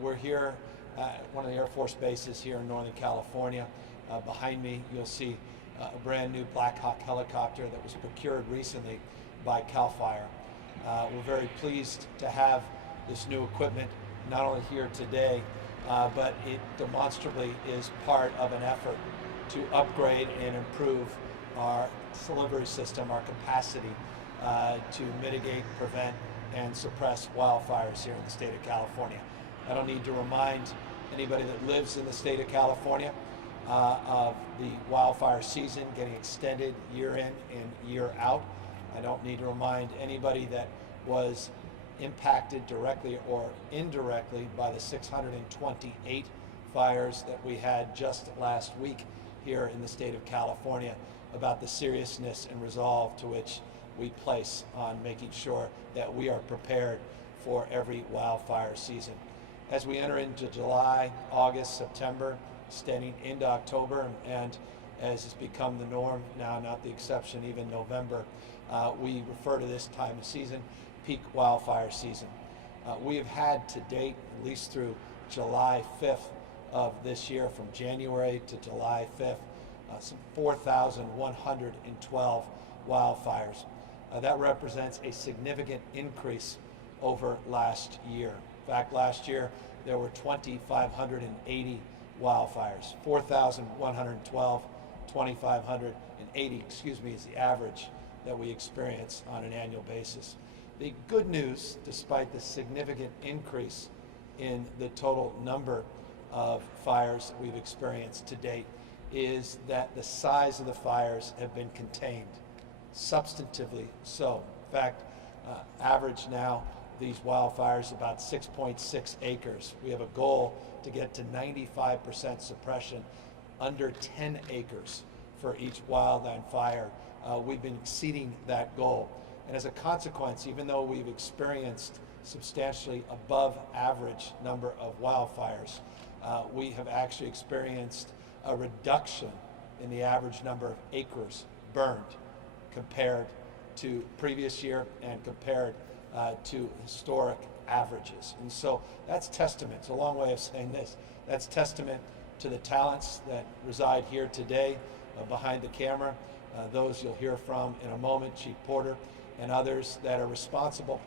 We're here at one of the Air Force bases here in Northern California. Behind me, you'll see a brand new Black Hawk helicopter that was procured recently by CAL FIRE. We're very pleased to have this new equipment not only here today, but it demonstrably is part of an effort to upgrade and improve our delivery system, our capacity to mitigate, prevent, and suppress wildfires here in the state of California. I don't need to remind anybody that lives in the state of California of the wildfire season getting extended year in and year out. I don't need to remind anybody that was impacted directly or indirectly by the 628 fires that we had just last week here in the state of California about the seriousness and resolve to which we place on making sure that we are prepared for every wildfire season. As we enter into July, August, September, extending into October, and as has become the norm now, not the exception, even November, we refer to this time of season peak wildfire season. We have had to date, at least through July 5th of this year, from January to July 5th, some 4,112 wildfires. That represents a significant increase over last year. In fact, last year there were 2,580 wildfires. 4,112, 2,580, is the average that we experience on an annual basis. The good news, despite the significant increase in the total number of fires that we've experienced to date, is that the size of the fires have been contained, substantively so. In fact, average now, these wildfires about 6.6 acres. We have a goal to get to 95% suppression under 10 acres for each wildland fire. We've been exceeding that goal. And as a consequence, even though we've experienced substantially above average number of wildfires, we have actually experienced a reduction in the average number of acres burned compared to previous year and compared to historic averages. And so that's testament, it's a long way of saying this, that's testament to the talents that reside here today behind the camera, those you'll hear from in a moment, Chief Porter, and others that are responsible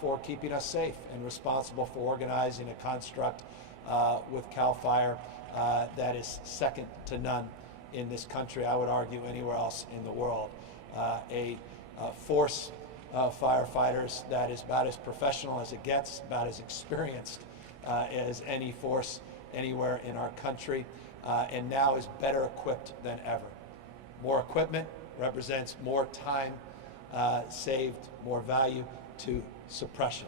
for keeping us safe and responsible for organizing a construct with CAL FIRE that is second to none in this country, I would argue anywhere else in the world. A force of firefighters that is about as professional as it gets, about as experienced as any force anywhere in our country, and now is better equipped than ever. More equipment represents more time saved, more value to suppression.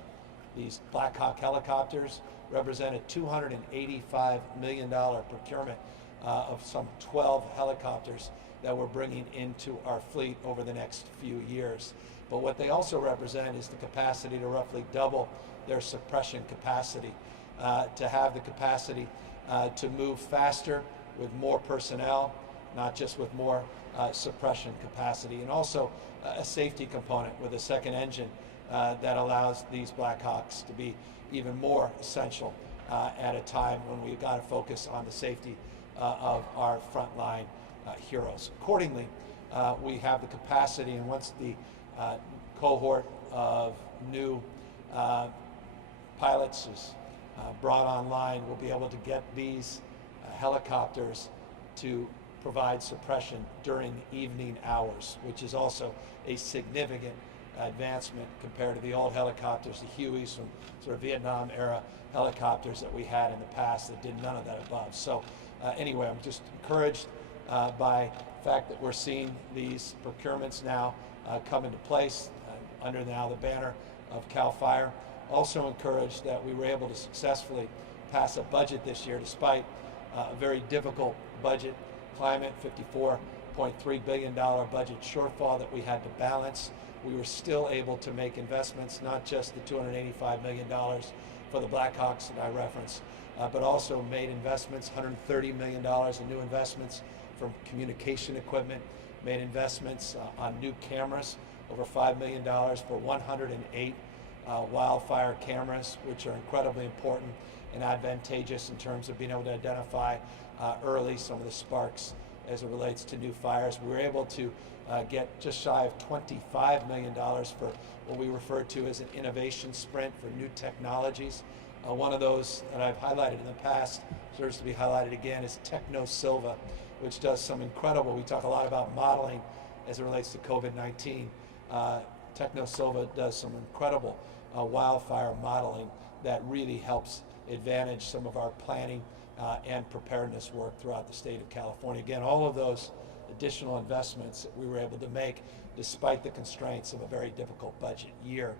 These Black Hawk helicopters represent a $285 million procurement of some 12 helicopters that we're bringing into our fleet over the next few years. But what they also represent is the capacity to roughly double their suppression capacity, to have the capacity to move faster with more personnel, not just with more suppression capacity, and also a safety component with a second engine that allows these Black Hawks to be even more essential at a time when we've got to focus on the safety of our frontline heroes. Accordingly, we have the capacity, and once the cohort of new pilots is brought online, we'll be able to get these helicopters to provide suppression during evening hours, which is also a significant advancement compared to the old helicopters, the Hueys from sort of Vietnam era helicopters that we had in the past that did none of that above. So anyway, I'm just encouraged by the fact that we're seeing these procurements now come into place under now the banner of CAL FIRE. Also encouraged that we were able to successfully pass a budget this year despite a very difficult budget climate, $54.3 billion budget shortfall that we had to balance. We were still able to make investments, not just the $285 million for the Black Hawks that I referenced, but also made investments, $130 million in new investments from communication equipment, made investments on new cameras, over $5 million for 108 wildfire cameras, which are incredibly important and advantageous in terms of being able to identify early some of the sparks as it relates to new fires. We were able to get just shy of $25 million for what we refer to as an innovation sprint for new technologies. One of those that I've highlighted in the past, deserves to be highlighted again, is Silva, which does some incredible, we talk a lot about modeling as it relates to COVID-19. Silva does some incredible wildfire modeling that really helps advantage some of our planning and preparedness work throughout the state of California. Again, all of those additional investments that we were able to make despite the constraints of a very difficult budget year.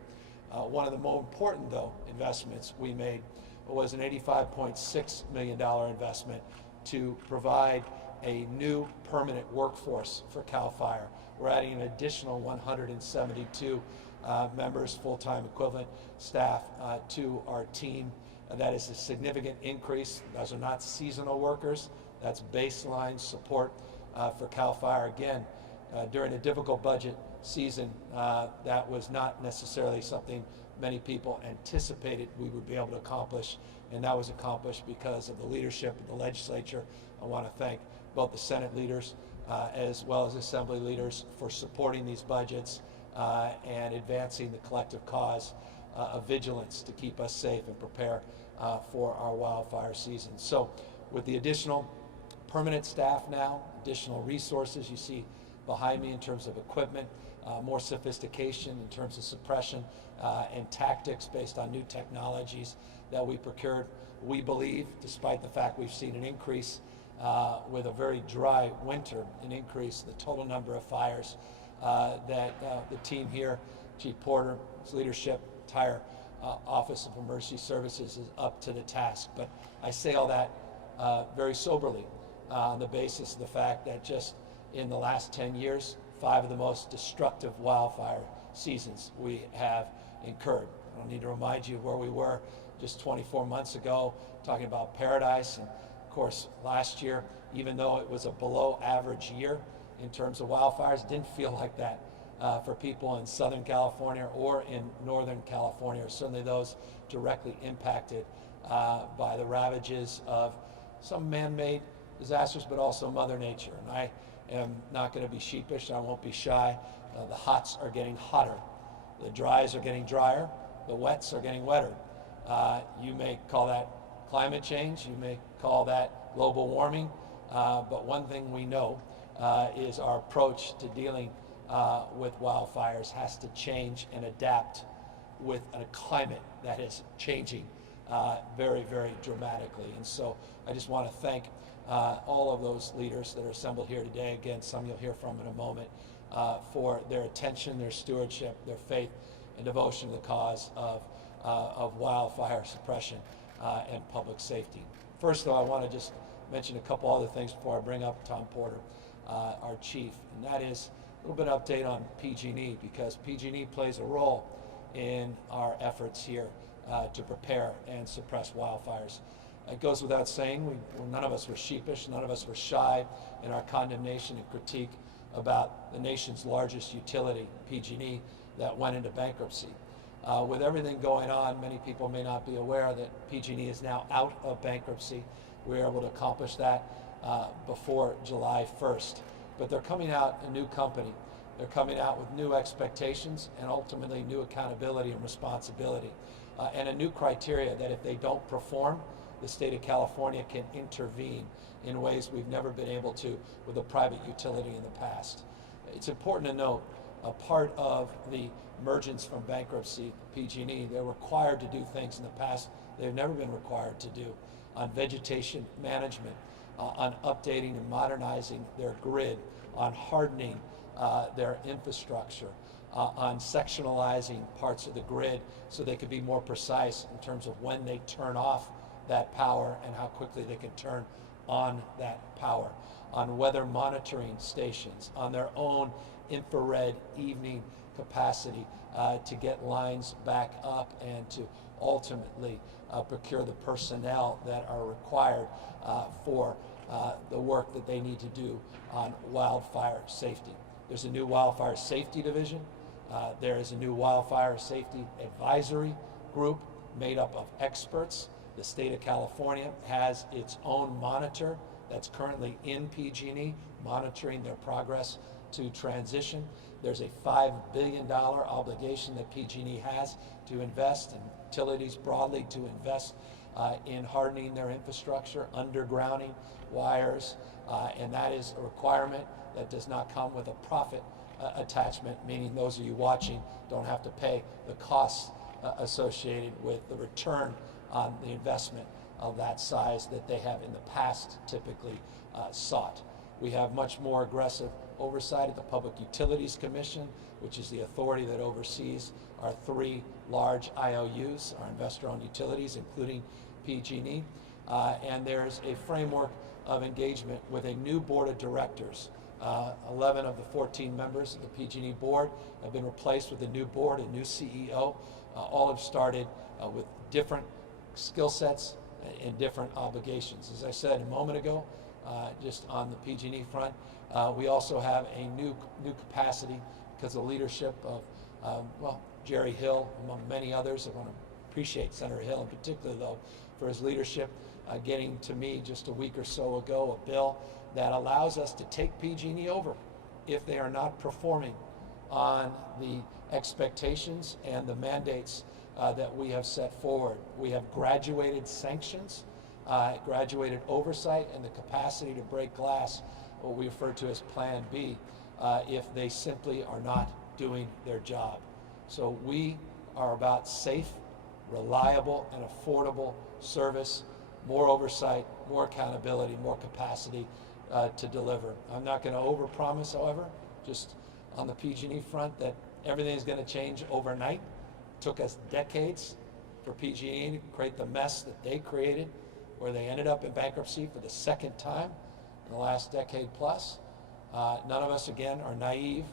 One of the more important, though, investments we made was an $85.6 million investment to provide a new permanent workforce for CAL FIRE. We're adding an additional 172 members, full-time equivalent staff to our team. That is a significant increase. Those are not seasonal workers. That's baseline support for CAL FIRE. Again, during a difficult budget season, that was not necessarily something many people anticipated we would be able to accomplish, and that was accomplished because of the leadership of the legislature. I want to thank both the Senate leaders as well as Assembly leaders for supporting these budgets and advancing the collective cause of vigilance to keep us safe and prepare for our wildfire season. So with the additional permanent staff now, additional resources you see behind me in terms of equipment, more sophistication in terms of suppression and tactics based on new technologies that we procured, we believe, despite the fact we've seen an increase with a very dry winter, an increase in the total number of fires, that the team here, Chief Porter's leadership, entire Office of Emergency Services is up to the task. But I say all that very soberly on the basis of the fact that just in the last 10 years, 5 of the most destructive wildfire seasons we have incurred. I don't need to remind you where we were just 24 months ago, talking about Paradise. And of course, last year, even though it was a below average year in terms of wildfires, it didn't feel like that for people in Southern California or in Northern California, or certainly those directly impacted by the ravages of some man-made disasters, but also Mother Nature. And I am not going to be sheepish, I won't be shy. The hots are getting hotter, the dries are getting drier, the wets are getting wetter. You may call that climate change, you may call that global warming, but one thing we know is our approach to dealing with wildfires has to change and adapt with a climate that is changing very, very dramatically. And so I just want to thank all of those leaders that are assembled here today. Again, some you'll hear from in a moment, for their attention, their stewardship, their faith and devotion to the cause of wildfire suppression and public safety. First, though, I want to just mention a couple other things before I bring up Tom Porter, our chief, and that is a little bit of update on PG&E, because PG&E plays a role in our efforts here to prepare and suppress wildfires. It goes without saying, none of us were sheepish, none of us were shy in our condemnation and critique about the nation's largest utility, PG&E, that went into bankruptcy. With everything going on, many people may not be aware that PG&E is now out of bankruptcy. We were able to accomplish that before July 1st. But they're coming out a new company. They're coming out with new expectations and ultimately new accountability and responsibility, and a new criteria that if they don't perform, the state of California can intervene in ways we've never been able to with a private utility in the past. It's important to note, a part of the emergence from bankruptcy, PG&E, they're required to do things in the past they've never been required to do on vegetation management, on updating and modernizing their grid, on hardening their infrastructure, on sectionalizing parts of the grid so they could be more precise in terms of when they turn off that power and how quickly they can turn on that power, on weather monitoring stations, on their own infrared evening capacity to get lines back up and to ultimately procure the personnel that are required for the work that they need to do on wildfire safety. There's a new wildfire safety division There is a new Wildfire Safety Advisory Group made up of experts. The state of California has its own monitor that's currently in PG&E, monitoring their progress to transition. There's a $5 billion obligation that PG&E has to invest, and utilities broadly to invest in hardening their infrastructure, undergrounding wires, and that is a requirement that does not come with a profit attachment, meaning those of you watching don't have to pay the costs associated with the return on the investment of that size that they have in the past typically sought. We have much more aggressive oversight at the Public Utilities Commission, which is the authority that oversees our 3 large IOUs, our investor-owned utilities, including PG&E. And there's a framework of engagement with a new board of directors. 11 of the 14 members of the PG&E board have been replaced with a new board, a new CEO. All have started with different skill sets and different obligations. As I said a moment ago, just on the PG&E front, we also have a new capacity because of the leadership of, Jerry Hill, among many others. I want to appreciate Senator Hill in particular, though, for his leadership, getting to me just a week or so ago a bill that allows us to take PG&E over if they are not performing on the expectations and the mandates that we have set forward. We have graduated sanctions, graduated oversight, and the capacity to break glass, what we refer to as Plan B, if they simply are not doing their job. So we are about safe, reliable, and affordable service, more oversight, more accountability, more capacity to deliver. I'm not going to overpromise, however, just on the PG&E front, that everything is going to change overnight. It took us decades for PG&E to create the mess that they created, where they ended up in bankruptcy for the second time in the last decade plus. None of us, again, are naive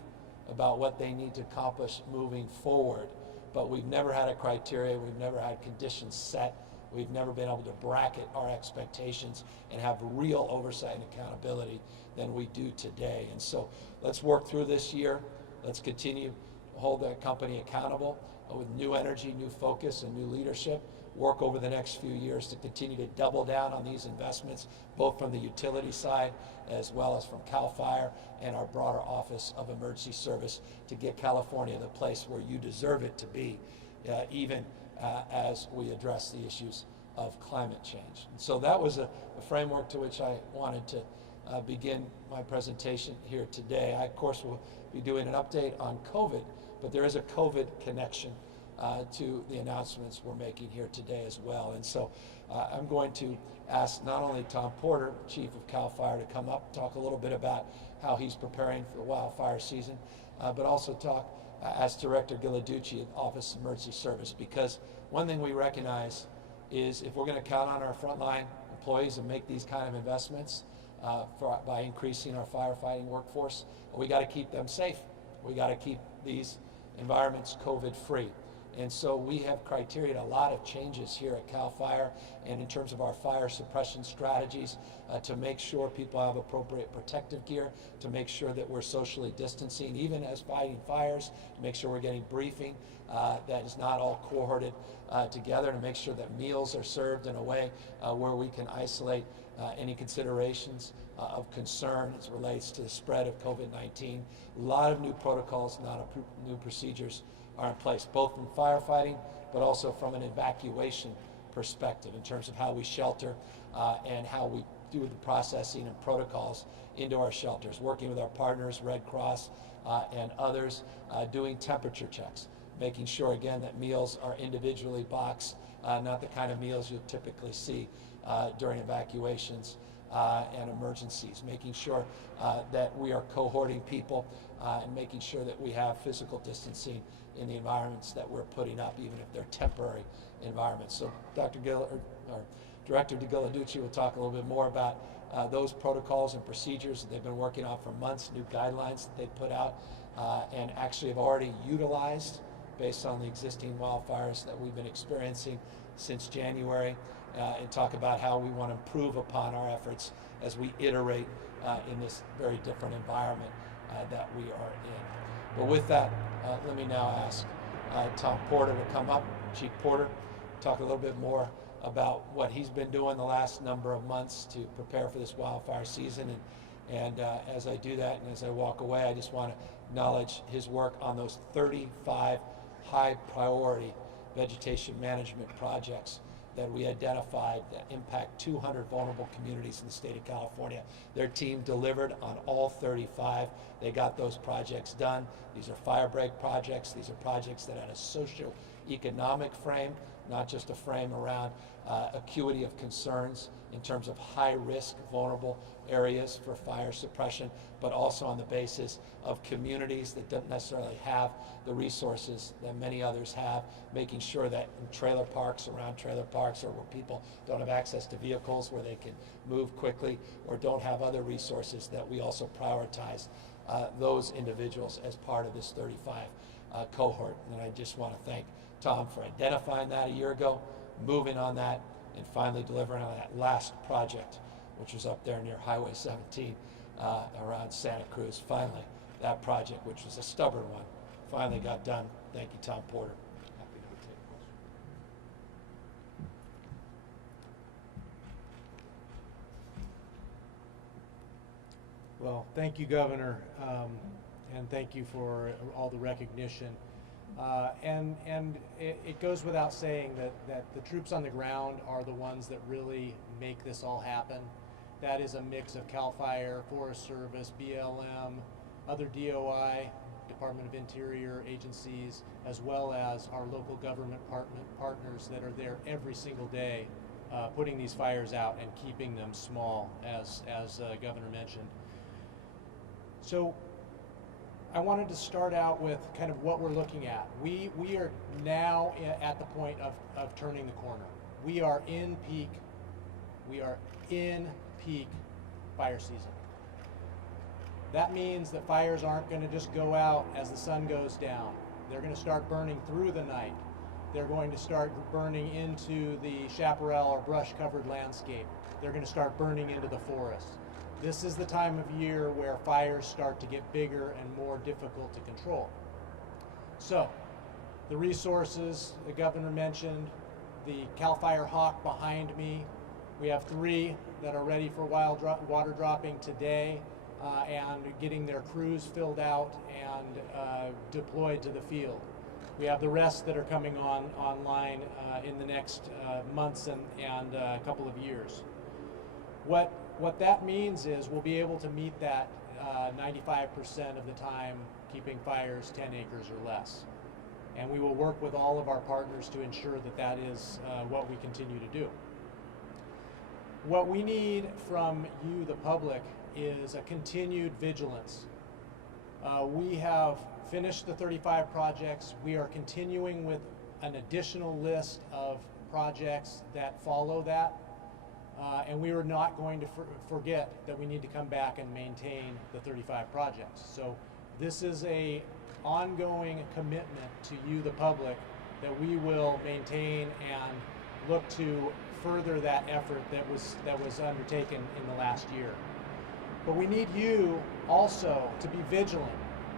about what they need to accomplish moving forward, but we've never had a criteria, we've never had conditions set, we've never been able to bracket our expectations and have real oversight and accountability than we do today. And so let's work through this year. Let's continue to hold that company accountable with new energy, new focus, and new leadership. Work over the next few years to continue to double down on these investments, both from the utility side as well as from CAL FIRE and our broader Office of Emergency Service, to get California the place where you deserve it to be, even as we address the issues of climate change. And so that was a framework to which I wanted to begin my presentation here today. I, of course, will be doing an update on COVID, but there is a COVID connection to the announcements we're making here today as well. And so I'm going to ask not only Tom Porter, Chief of CAL FIRE, to come up, talk a little bit about how he's preparing for the wildfire season, but also talk, ask Director Ghilarducci of Office of Emergency Service, because one thing we recognize is if we're going to count on our frontline employees and make these kind of investments by increasing our firefighting workforce, we got to keep them safe. We got to keep these environments COVID-free. And so we have criteriaed a lot of changes here at CAL FIRE and in terms of our fire suppression strategies to make sure people have appropriate protective gear, to make sure that we're socially distancing, even as fighting fires, to make sure we're getting briefing that is not all cohorted together, to make sure that meals are served in a way where we can isolate any considerations of concern as it relates to the spread of COVID-19. A lot of new protocols, new procedures are in place, both from firefighting, but also from an evacuation perspective in terms of how we shelter and how we do the processing and protocols into our shelters, working with our partners, Red Cross and others, doing temperature checks, making sure, again, that meals are individually boxed, not the kind of meals you'll typically see during evacuations and emergencies, making sure that we are cohorting people and making sure that we have physical distancing in the environments that we're putting up, even if they're temporary environments. So Director Ghilarducci will talk a little bit more about those protocols and procedures that they've been working on for months, new guidelines that they've put out and actually have already utilized based on the existing wildfires that we've been experiencing since January, and talk about how we want to improve upon our efforts as we iterate in this very different environment that we are in. But with that, Let me now ask Tom Porter to come up. Chief Porter, talk a little bit more about what he's been doing the last number of months to prepare for this wildfire season. And as I do that and as I walk away, I just want to acknowledge his work on those 35 high priority vegetation management projects that we identified that impact 200 vulnerable communities in the state of California. Their team delivered on all 35. They got those projects done. These are fire break projects. These are projects that had a socio-economic frame, not just a frame around acuity of concerns in terms of high risk, vulnerable areas for fire suppression, but also on the basis of communities that don't necessarily have the resources that many others have, making sure that in trailer parks, around trailer parks, or where people don't have access to vehicles where they can move quickly or don't have other resources, that we also prioritize those individuals as part of this 35 cohort. And I just want to thank Tom for identifying that a year ago, moving on that, and finally delivering on that last project, which was up there near Highway 17 around Santa Cruz. Finally, that project, which was a stubborn one, finally got done. Thank you, Tom Porter. Happy to take a question. Well, thank you, Governor, and thank you for all the recognition. And it goes without saying that the troops on the ground are the ones that really make this all happen. That is a mix of CAL FIRE, Forest Service, BLM, other DOI, Department of Interior agencies, as well as our local government partners that are there every single day putting these fires out and keeping them small, as Governor mentioned. So I wanted to start out with kind of what we're looking at. We are now at the point of turning the corner. We are in peak fire season. That means that fires aren't going to just go out as the sun goes down. They're going to start burning through the night. They're going to start burning into the chaparral or brush-covered landscape. They're going to start burning into the forest. This is the time of year where fires start to get bigger and more difficult to control. So, the resources the Governor mentioned, the CAL FIRE Hawk behind me. We have 3 that are ready for water dropping today and getting their crews filled out and deployed to the field. We have the rest that are coming online in the next months and a couple of years. What that means is we'll be able to meet that 95% of the time keeping fires 10 acres or less. And we will work with all of our partners to ensure that that is what we continue to do. What we need from you, the public, is a continued vigilance. We have finished the 35 projects. We are continuing with an additional list of projects that follow that. And we are not going to forget that we need to come back and maintain the 35 projects. So this is an ongoing commitment to you, the public, that we will maintain and look to further that effort that was undertaken in the last year. But we need you also to be vigilant,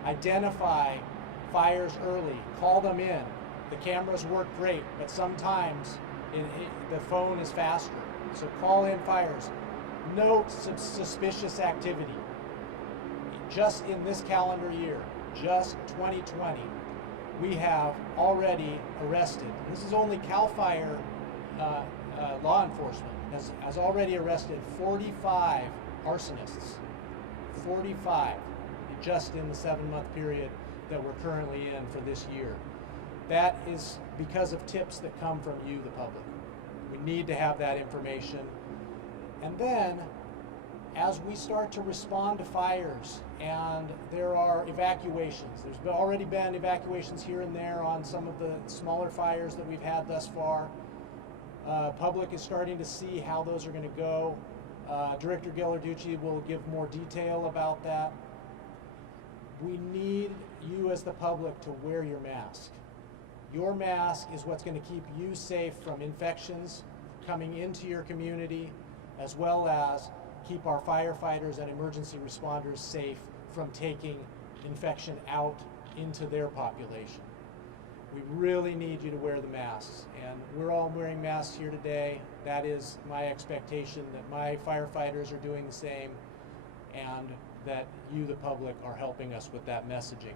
identify fires early, call them in. The cameras work great, but sometimes the phone is faster. So call in fires. Note suspicious activity. Just in this calendar year, just 2020, we have already arrested, this is only CAL FIRE law enforcement, has already arrested 45 arsonists. 45 just in the 7-month period that we're currently in for this year. That is because of tips that come from you, the public. We need to have that information. And then, as we start to respond to fires, and there are evacuations, there's already been evacuations here and there on some of the smaller fires that we've had thus far. Public is starting to see how those are going to go. Director Ghilarducci will give more detail about that. We need you as the public to wear your mask. Your mask is what's going to keep you safe from infections coming into your community, as well as keep our firefighters and emergency responders safe from taking infection out into their population. We really need you to wear the masks, and we're all wearing masks here today. That is my expectation, that my firefighters are doing the same, and that you, the public, are helping us with that messaging.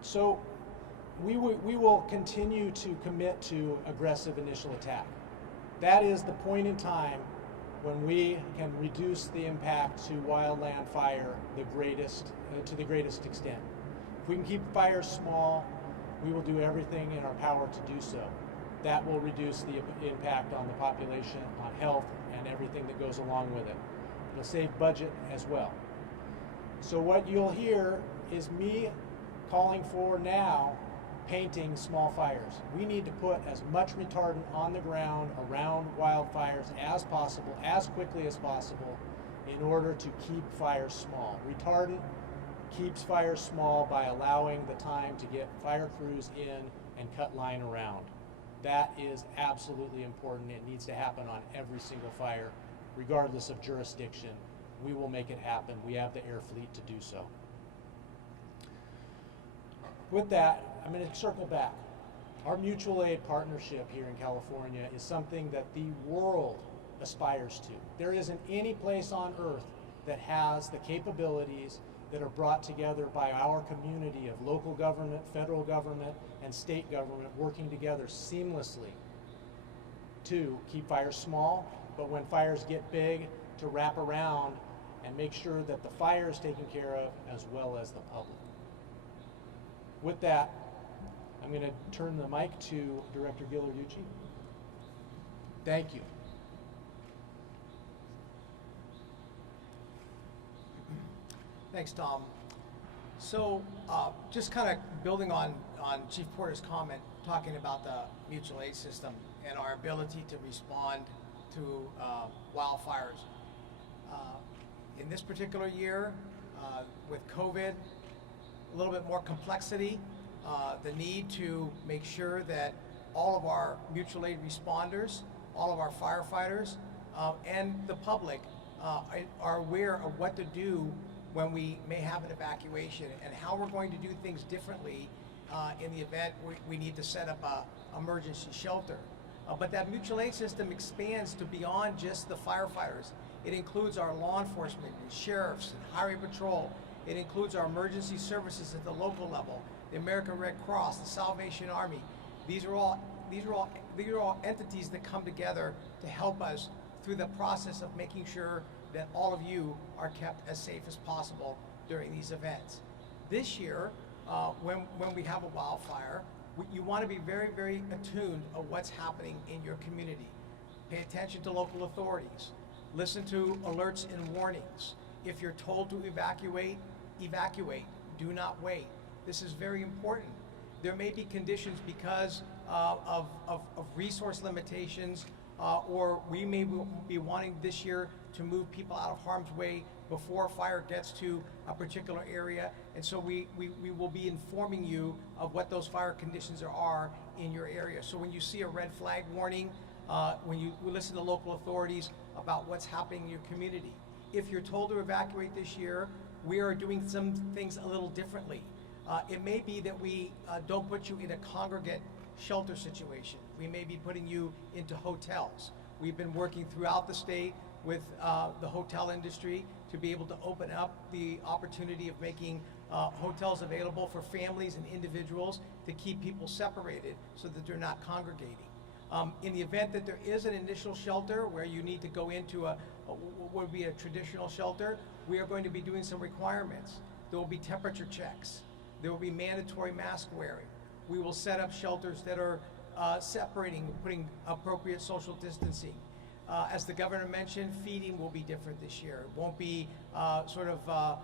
So we will continue to commit to aggressive initial attack. That is the point in time when we can reduce the impact to wildland fire to the greatest extent. If we can keep fires small, we will do everything in our power to do so. That will reduce the impact on the population, on health, and everything that goes along with it. It'll save budget as well. So what you'll hear is me calling for now painting small fires. We need to put as much retardant on the ground around wildfires as possible, as quickly as possible, in order to keep fires small. Retardant keeps fires small by allowing the time to get fire crews in and cut line around. That is absolutely important. It needs to happen on every single fire, regardless of jurisdiction. We will make it happen. We have the air fleet to do so. With that, I'm going to circle back. Our mutual aid partnership here in California is something that the world aspires to. There isn't any place on earth that has the capabilities that are brought together by our community of local government, federal government, and state government working together seamlessly to keep fires small, but when fires get big, to wrap around and make sure that the fire is taken care of as well as the public. With that, I'm going to turn the mic to Director Ghilarducci. Thank you. Thanks, Tom. So just kind of building on Chief Porter's comment, talking about the mutual aid system and our ability to respond to wildfires. In this particular year, with COVID, a little bit more complexity, the need to make sure that all of our mutual aid responders, all of our firefighters, and the public are aware of what to do when we may have an evacuation and how we're going to do things differently in the event we need to set up an emergency shelter. But that mutual aid system expands to beyond just the firefighters. It includes our law enforcement and sheriffs and highway patrol. It includes our emergency services at the local level, the American Red Cross, the Salvation Army. These are all entities that come together to help us through the process of making sure that all of you are kept as safe as possible during these events. This year, when we have a wildfire, you want to be very, very attuned of what's happening in your community. Pay attention to local authorities. Listen to alerts and warnings. If you're told to evacuate, evacuate. Do not wait. This is very important. There may be conditions because of resource limitations, or we may be wanting this year to move people out of harm's way before fire gets to a particular area. And so we will be informing you of what those fire conditions are in your area. So when you see a red flag warning, when you listen to local authorities about what's happening in your community. If you're told to evacuate this year, we are doing some things a little differently. It may be that we don't put you in a congregate shelter situation. We may be putting you into hotels. We've been working throughout the state with the hotel industry to be able to open up the opportunity of making hotels available for families and individuals to keep people separated so that they're not congregating. In the event that there is an initial shelter where you need to go into what would be a traditional shelter, we are going to be doing some requirements. There will be temperature checks. There will be mandatory mask wearing. We will set up shelters that are separating, putting appropriate social distancing. As the governor mentioned, feeding will be different this year. It won't be sort of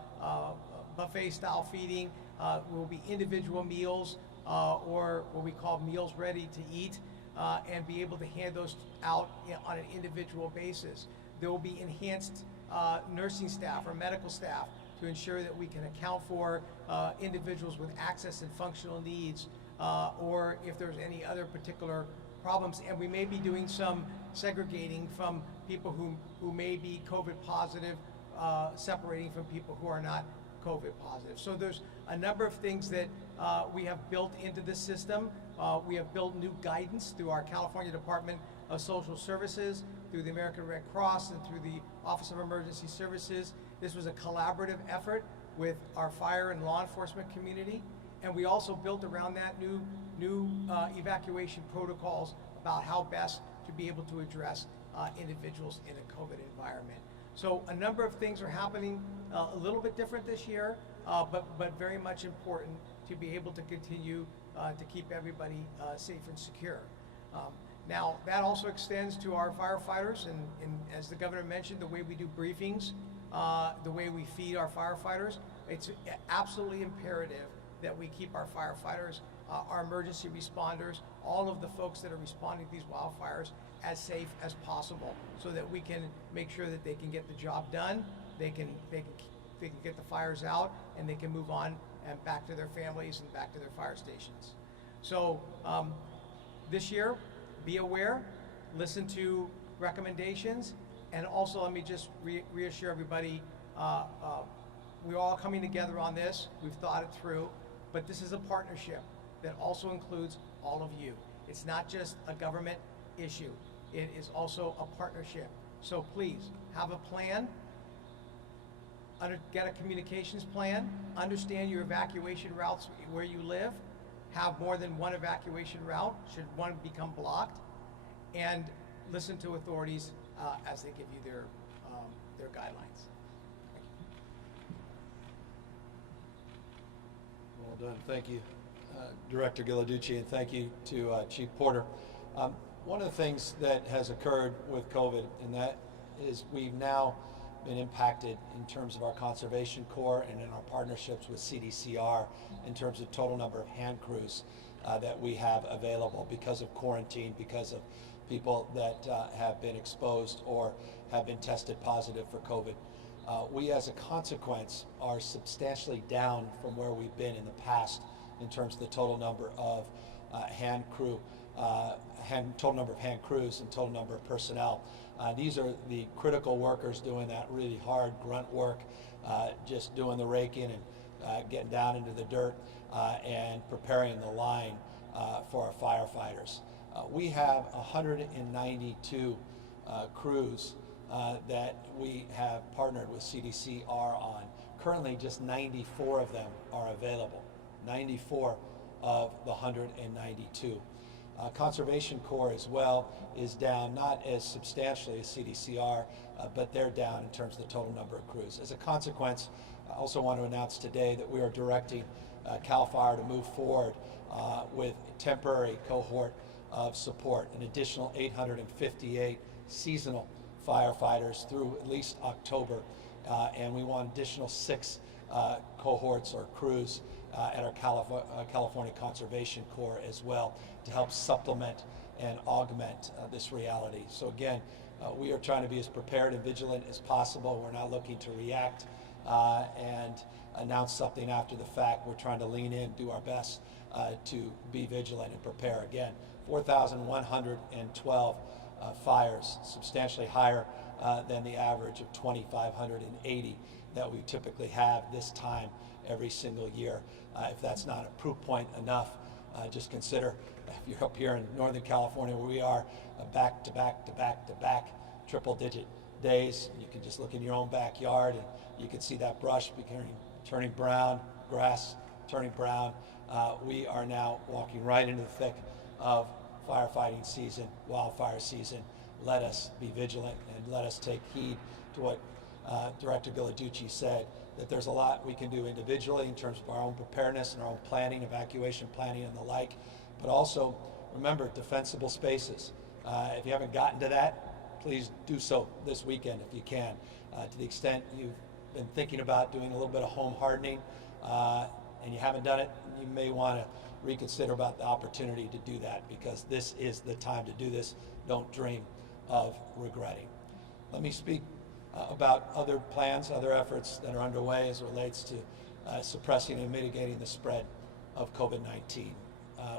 buffet style feeding. It will be individual meals or what we call meals ready to eat, and be able to hand those out on an individual basis. There will be enhanced nursing staff or medical staff to ensure that we can account for individuals with access and functional needs, or if there's any other particular problems. And we may be doing some segregating from people who may be COVID positive, separating from people who are not COVID positive. So there's a number of things that we have built into the system. We have built new guidance through our California Department of Social Services, through the American Red Cross, and through the Office of Emergency Services. This was a collaborative effort with our fire and law enforcement community. And we also built around that new evacuation protocols about how best to be able to address individuals in a COVID environment. So a number of things are happening a little bit different this year, but very much important to be able to continue to keep everybody safe and secure. Now, that also extends to our firefighters, and as the governor mentioned, the way we do briefings, the way we feed our firefighters, it's absolutely imperative that we keep our firefighters, our emergency responders, all of the folks that are responding to these wildfires as safe as possible, so that we can make sure that they can get the job done, they can get the fires out, and they can move on and back to their families and back to their fire stations. So this year, be aware, listen to recommendations, and also let me just reassure everybody, we're all coming together on this. We've thought it through, but this is a partnership that also includes all of you. It's not just a government issue. It is also a partnership. So please, have a plan, get a communications plan, understand your evacuation routes where you live, have more than one evacuation route, should one become blocked, and listen to authorities as they give you their guidelines. Well done. Thank you, Director Ghilarducci, and thank you to Chief Porter. One of the things that has occurred with COVID, and that is we've now been impacted in terms of our Conservation Corps and in our partnerships with CDCR in terms of total number of hand crews that we have available because of quarantine, because of people that have been exposed or have been tested positive for COVID. We as a consequence are substantially down from where we've been in the past in terms of the total number of total number of hand crews and total number of personnel. These are the critical workers doing that really hard grunt work, just doing the raking and getting down into the dirt and preparing the line for our firefighters. We have 192 crews that we have partnered with CDCR on. Currently, just 94 of them are available. 94 of the 192. Conservation Corps as well is down, not as substantially as CDCR, but they're down in terms of the total number of crews. As a consequence, I also want to announce today that we are directing CAL FIRE to move forward with a temporary cohort of support, an additional 858 seasonal firefighters through at least October, and we want additional 6 cohorts or crews at our California Conservation Corps as well to help supplement and augment this reality. So again, we are trying to be as prepared and vigilant as possible. We're not looking to react and announce something after the fact. We're trying to lean in, do our best to be vigilant and prepare. Again, 4,112 fires, substantially higher than the average of 2,580 that we typically have this time every single year. If that's not a proof point enough, just consider if you're up here in Northern California where we are back to back to back to back triple-digit days. You can just look in your own backyard and you can see that brush turning brown, grass turning brown. We are now walking right into the thick of firefighting season, wildfire season. Let us be vigilant and let us take heed to what Director Ghilarducci said, that there's a lot we can do individually in terms of our own preparedness and our own planning, evacuation planning and the like, but also remember defensible spaces. If you haven't gotten to that, please do so this weekend if you can. To the extent you've been thinking about doing a little bit of home hardening and you haven't done it, you may want to reconsider about the opportunity to do that, because this is the time to do this. Don't dream of regretting. Let me speak about other plans, other efforts that are underway as it relates to suppressing and mitigating the spread of COVID-19.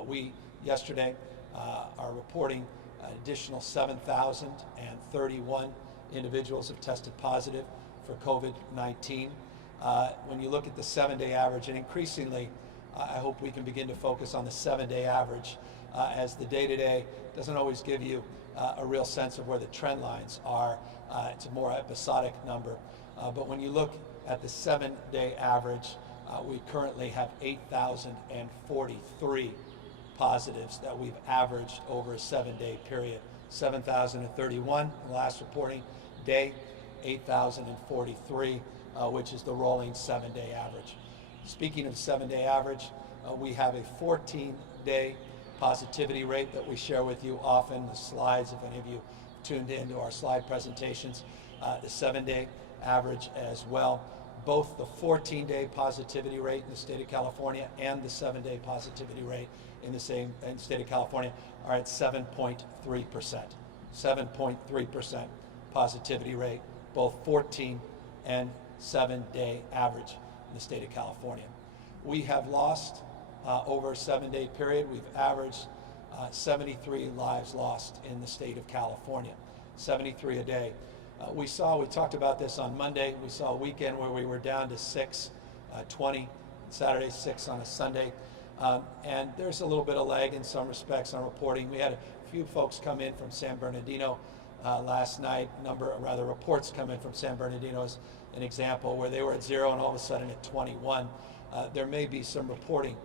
We yesterday are reporting an additional 7,031 individuals have tested positive for COVID-19. when you look at the 7-day average, and increasingly, I hope we can begin to focus on the 7-day average, as the day-to-day doesn't always give you a real sense of where the trend lines are. It's a more episodic number. But when you look at the 7-day average, we currently have 8,043 positives that we've averaged over a 7-day period. 7,031 the last reporting day, 8,043, which is the rolling 7-day average. Speaking of 7-day average, we have a 14-day positivity rate that we share with you often. The slides, if any of you tuned into our slide presentations, the 7-day average as well. Both the 14-day positivity rate in the state of California and the 7-day positivity rate in the state of California are at 7.3%. 7.3% positivity rate, both 14 and 7-day average in the state of California. We have lost over a 7-day period. We've averaged 73 lives lost in the state of California, 73 a day. We talked about this on Monday. We saw a weekend where we were down to 6, 20, Saturday 6 on a Sunday. And there's a little bit of lag in some respects on reporting. We had a few folks come in from San Bernardino last night, reports come in from San Bernardino as an example, where they were at 0 and all of a sudden at 21. There may be some reporting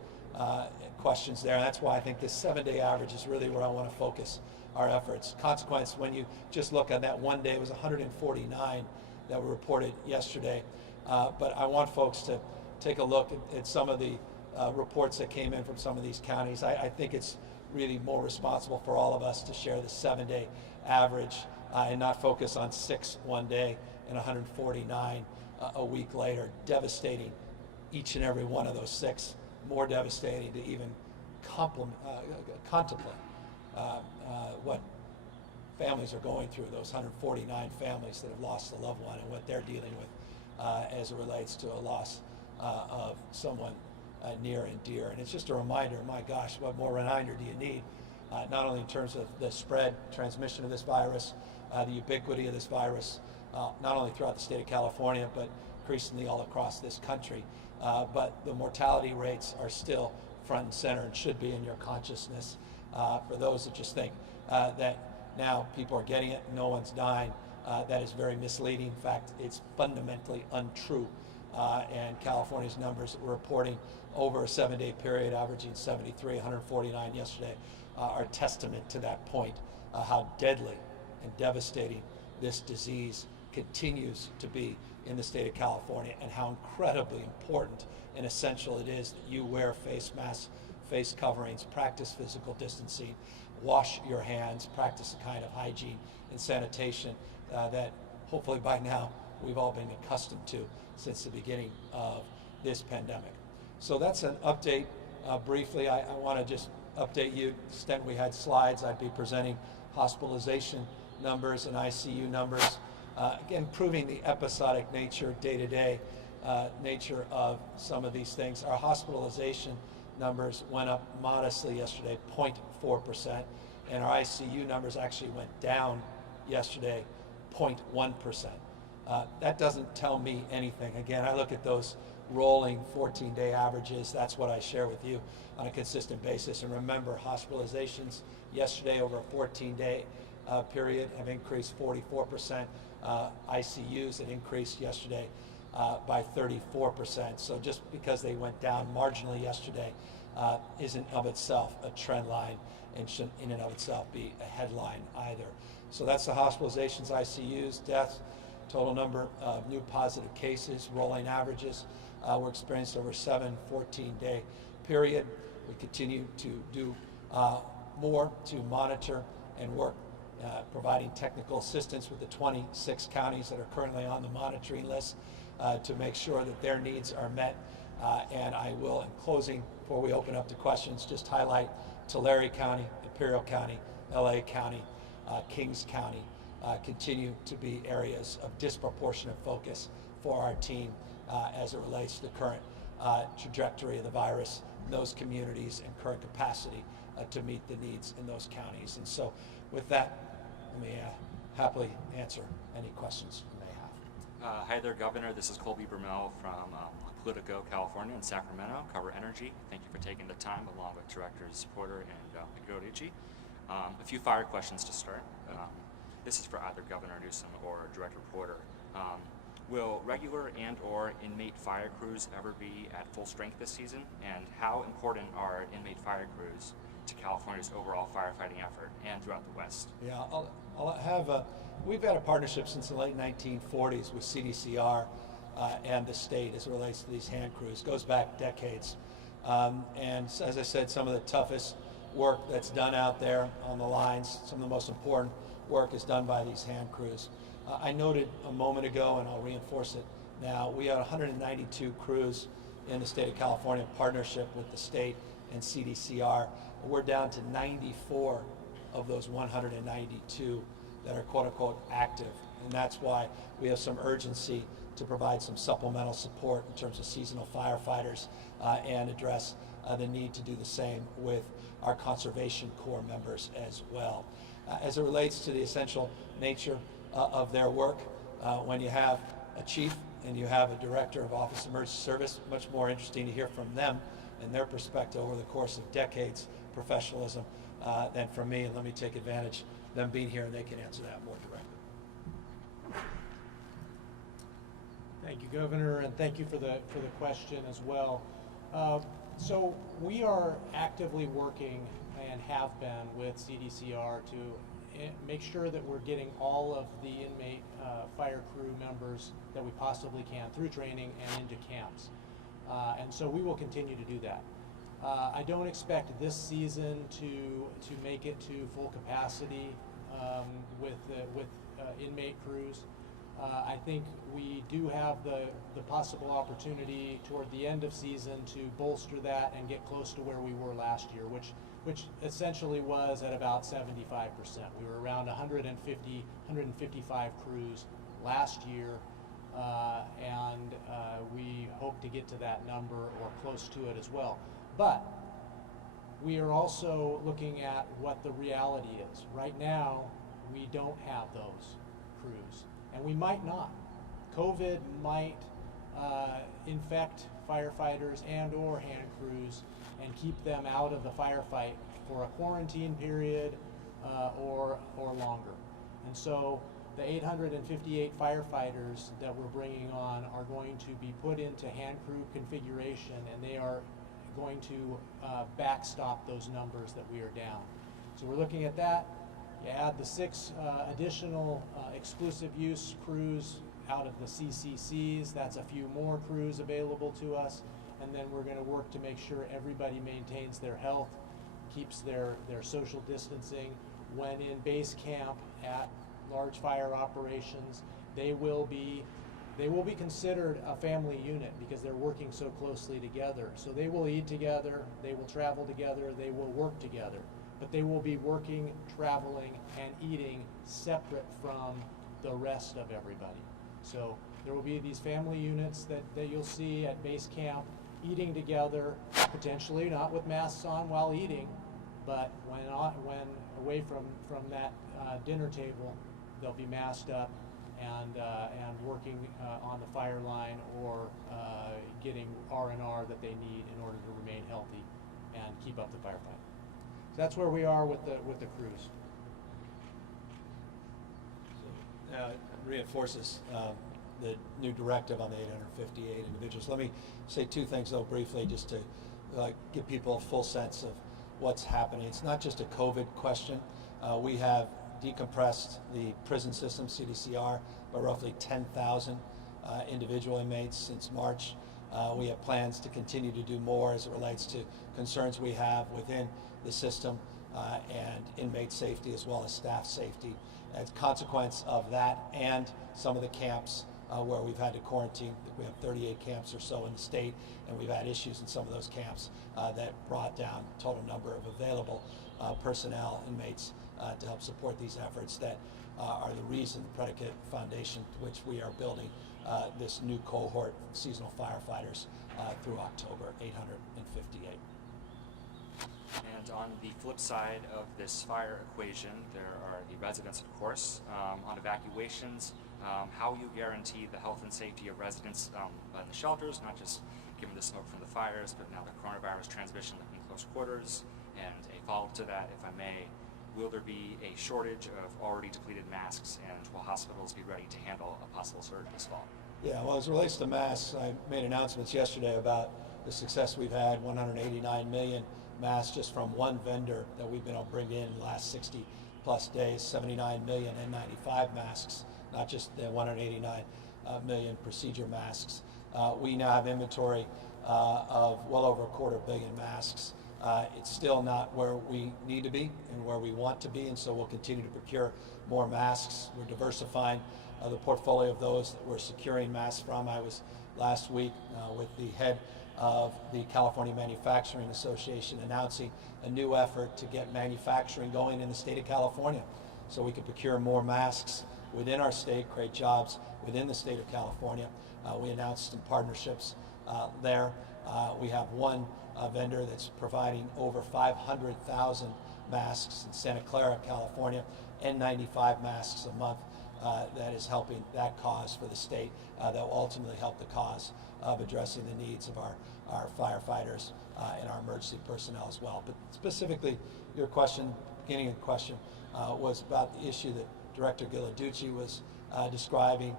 questions there. And that's why I think this 7-day average is really where I want to focus our efforts. Consequence, when you just look at that one day, it was 149 that were reported yesterday. But I want folks to take a look at some of the reports that came in from some of these counties. I think it's really more responsible for all of us to share the 7-day average and not focus on 6 one day and 149 a week later. Devastating, each and every one of those 6. More devastating to even contemplate what families are going through, those 149 families that have lost a loved one and what they're dealing with as it relates to a loss of someone near and dear. And it's just a reminder, my gosh, what more reminder do you need? Not only in terms of the spread, transmission of this virus, the ubiquity of this virus, not only throughout the state of California, but increasingly all across this country. But the mortality rates are still front and center and should be in your consciousness. For those that just think that now people are getting it, no one's dying, that is very misleading. In fact, it's fundamentally untrue. And California's numbers that we're reporting over a 7-day period, averaging 73, 149 yesterday, are testament to that point, how deadly and devastating this disease continues to be in the state of California, and how incredibly important and essential it is that you wear face masks, face coverings, practice physical distancing, wash your hands, practice the kind of hygiene and sanitation that hopefully by now we've all been accustomed to since the beginning of this pandemic. So that's an update. Briefly, I want to just update you. To the extent we had slides, I'd be presenting hospitalization numbers and ICU numbers. Again, proving the episodic nature, day-to-day nature of some of these things. Our hospitalization numbers went up modestly yesterday, 0.4%, and our ICU numbers actually went down yesterday, 0.1%. That doesn't tell me anything. Again, I look at those rolling 14-day averages. That's what I share with you on a consistent basis. And remember, hospitalizations yesterday over a 14-day period have increased 44%. ICUs that increased yesterday by 34%. So just because they went down marginally yesterday isn't of itself a trend line and shouldn't in and of itself be a headline either. So that's the hospitalizations, ICUs, deaths, total number of new positive cases, rolling averages were experienced over a 14-day period. We continue to do more to monitor and work providing technical assistance with the 26 counties that are currently on the monitoring list to make sure that their needs are met. And I will, in closing, before we open up to questions, just highlight Tulare County, Imperial County, LA County, Kings County continue to be areas of disproportionate focus for our team as it relates to the current trajectory of the virus in those communities and current capacity to meet the needs in those counties. And so with that, let me happily answer any questions you may have. Hi there, Governor. This is Colby Bermel from Politico, California, in Sacramento. Cover energy. Thank you for taking the time, along with Directors Porter and Vegetation. A few fire questions to start. This is for either Governor Newsom or Director Porter. Will regular and/or inmate fire crews ever be at full strength this season? And how important are inmate fire crews to California's overall firefighting effort and throughout the West? Yeah, we've had a partnership since the late 1940s with CDCR and the state as it relates to these hand crews. It goes back decades. And as I said, some of the toughest work that's done out there on the lines, some of the most important work is done by these hand crews. I noted a moment ago, and I'll reinforce it now, we had 192 crews in the state of California in partnership with the state and CDCR. We're down to 94 of those 192 that are quote-unquote active, and that's why we have some urgency to provide some supplemental support in terms of seasonal firefighters and address the need to do the same with our Conservation Corps members as well. As it relates to the essential nature of their work, when you have a chief and you have a director of Office of Emergency Service, much more interesting to hear from them and their perspective over the course of decades professionalism than from me. And let me take advantage of them being here, and they can answer that more directly. Thank you, Governor, and thank you for the question as well. So we are actively working and have been with CDCR to make sure that we're getting all of the inmate fire crew members that we possibly can through training and into camps. And so we will continue to do that. I don't expect this season to make it to full capacity with inmate crews. I think we do have the possible opportunity toward the end of season to bolster that and get close to where we were last year, which essentially was at about 75%. We were around 155 crews last year, and we hope to get to that number or close to it as well. But we are also looking at what the reality is. Right now, we don't have those crews, and we might not. COVID might infect firefighters and/or hand crews and keep them out of the firefight for a quarantine period or longer. And so the 858 firefighters that we're bringing on are going to be put into hand crew configuration, and they are going to backstop those numbers that we are down. So we're looking at that. You add the 6 additional exclusive use crews out of the CCCs, that's a few more crews available to us, and then we're going to work to make sure everybody maintains their health, keeps their social distancing. When in base camp at large fire operations, they will be considered a family unit because they're working so closely together. So they will eat together, they will travel together, they will work together, but they will be working, traveling, and eating separate from the rest of everybody. So there will be these family units that you'll see at base camp eating together, potentially not with masks on while eating, but when away from that dinner table, they'll be masked up and working on the fire line or getting R&R that they need in order to remain healthy and keep up the firefight. So that's where we are with the crews. It reinforces the new directive on the 858 individuals. Let me say 2 things though briefly, just to give people a full sense of what's happening. It's not just a COVID question. We have decompressed the prison system, CDCR, by roughly 10,000 individual inmates since March. We have plans to continue to do more as it relates to concerns we have within the system and inmate safety as well as staff safety. As a consequence of that and some of the camps where we've had to quarantine, we have 38 camps or so in the state, and we've had issues in some of those camps that brought down the total number of available personnel, inmates, to help support these efforts that are the reason, the predicate foundation to which we are building this new cohort of seasonal firefighters through October, 858. And on the flip side of this fire equation, there are the residents, of course. On evacuations, how you guarantee the health and safety of residents in the shelters, not just given the smoke from the fires, but now the coronavirus transmission in close quarters. And a follow-up to that, if I may, will there be a shortage of already depleted masks, and will hospitals be ready to handle a possible surge this fall? Yeah, well, as it relates to masks, I made announcements yesterday about the success we've had, 189 million masks just from one vendor that we've been able to bring in the last 60 plus days, 79 million N95 masks, not just the 189 million procedure masks. We now have inventory of well over 250 million masks. It's still not where we need to be and where we want to be, and so we'll continue to procure more masks. We're diversifying the portfolio of those that we're securing masks from. I was last week with the head of the California Manufacturing Association announcing a new effort to get manufacturing going in the state of California so we can procure more masks within our state, create jobs within the state of California. We announced some partnerships there. We have one vendor that's providing over 500,000 masks in Santa Clara, California, N95 masks a month. That is helping that cause for the state, that will ultimately help the cause of addressing the needs of our firefighters and our emergency personnel as well. But specifically, your question, beginning of the question, was about the issue that Director Ghilarducci was describing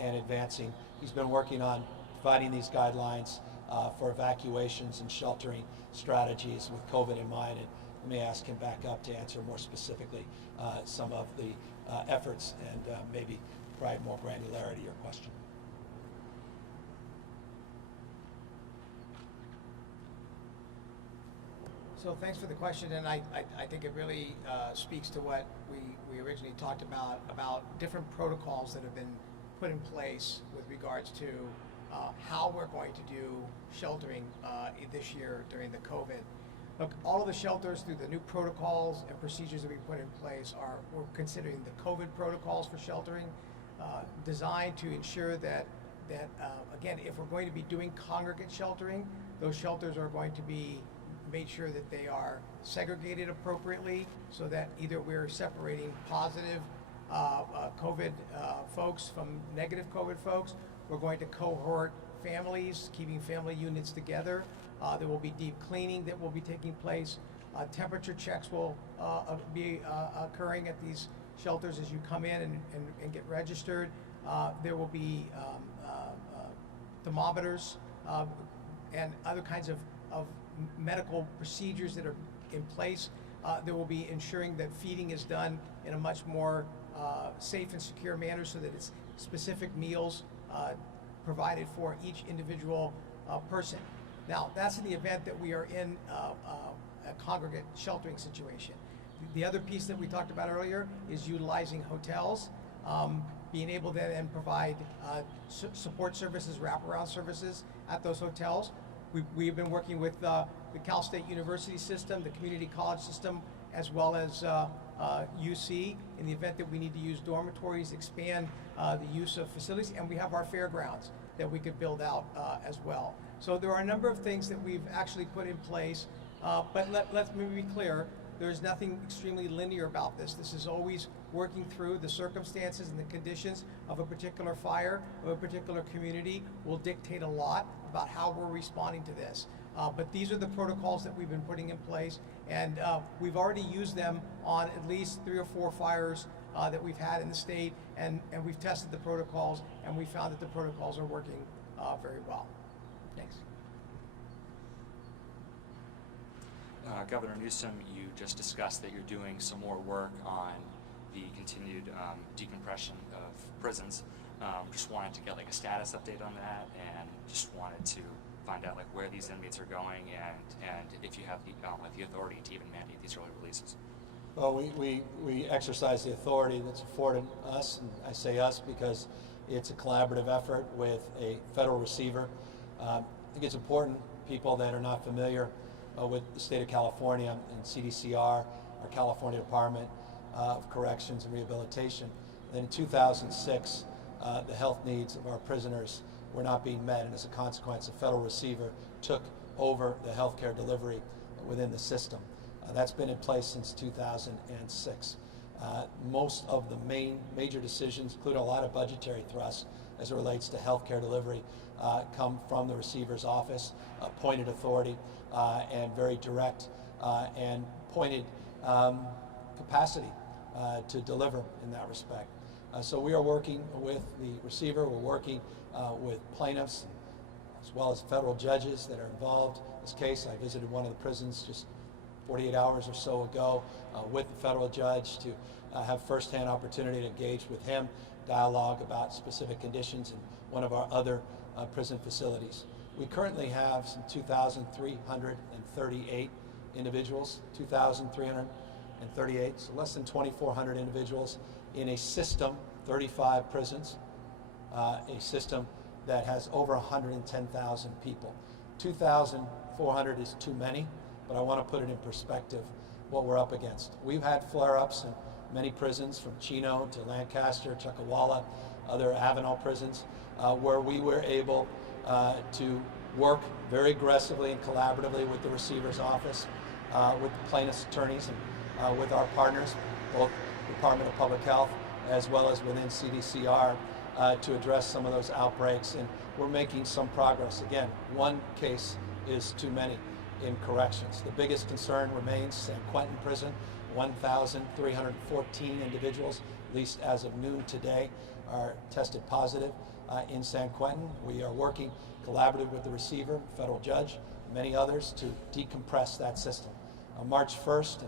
and advancing. He's been working on providing these guidelines for evacuations and sheltering strategies with COVID in mind, and I may ask him back up to answer more specifically some of the efforts and maybe provide more granularity to your question. So thanks for the question, and I think it really speaks to what we originally talked about different protocols that have been put in place with regards to how we're going to do sheltering this year during the COVID. Look, all of the shelters through the new protocols and procedures that we put in place we're considering the COVID protocols for sheltering, designed to ensure that again, if we're going to be doing congregate sheltering, those shelters are going to be made sure that they are segregated appropriately so that either we're separating positive COVID folks from negative COVID folks. We're going to cohort families, keeping family units together. There will be deep cleaning that will be taking place. Temperature checks will be occurring at these shelters as you come in and get registered. There will be thermometers and other kinds of medical procedures that are in place. There will be ensuring that feeding is done in a much more safe and secure manner so that it's specific meals provided for each individual person. Now, that's in the event that we are in a congregate sheltering situation. The other piece that we talked about earlier is utilizing hotels, being able to then provide support services, wraparound services at those hotels. We've been working with the Cal State University system, the community college system, as well as UC in the event that we need to use dormitories, expand the use of facilities, and we have our fairgrounds that we could build out as well. So there are a number of things that we've actually put in place, but let's maybe be clear, there's nothing extremely linear about this. This is always working through the circumstances and the conditions of a particular fire, of a particular community will dictate a lot about how we're responding to this. But these are the protocols that we've been putting in place, and we've already used them on at least 3 or 4 fires that we've had in the state, and we've tested the protocols, and we found that the protocols are working very well. Thanks. Governor Newsom, you just discussed that you're doing some more work on the continued decompression of prisons. Just wanted to get like a status update on that, and just wanted to find out like where these inmates are going, and if you have the authority to even mandate these early releases. Well, we exercise the authority that's afforded us, and I say us because it's a collaborative effort with a federal receiver. I think it's important, people that are not familiar with the state of California and CDCR, our California Department of Corrections and Rehabilitation, that in 2006, the health needs of our prisoners were not being met, and as a consequence, a federal receiver took over the healthcare delivery within the system. That's been in place since 2006. Most of the major decisions, including a lot of budgetary thrusts as it relates to healthcare delivery, come from the receiver's office, appointed authority, and very direct and pointed capacity to deliver in that respect. So we are working with the receiver, we're working with plaintiffs, as well as federal judges that are involved in this case. I visited one of the prisons just 48 hours or so ago with the federal judge to have firsthand opportunity to engage with him, dialogue about specific conditions in one of our other prison facilities. We currently have some 2,338 individuals, 2,338, so less than 2,400 individuals in a system, 35 prisons, a system that has over 110,000 people. 2,400 is too many, but I want to put it in perspective what we're up against. We've had flare-ups in many prisons, from Chino to Lancaster, Chuckawalla, other Avenal prisons, where we were able to work very aggressively and collaboratively with the receiver's office, with the plaintiff's attorneys, and with our partners, both Department of Public Health as well as within CDCR, to address some of those outbreaks, and we're making some progress. Again, one case is too many in corrections. The biggest concern remains San Quentin Prison. 1,314 individuals, at least as of noon today, are tested positive in San Quentin. We are working collaboratively with the receiver, federal judge, and many others to decompress that system. On March 1st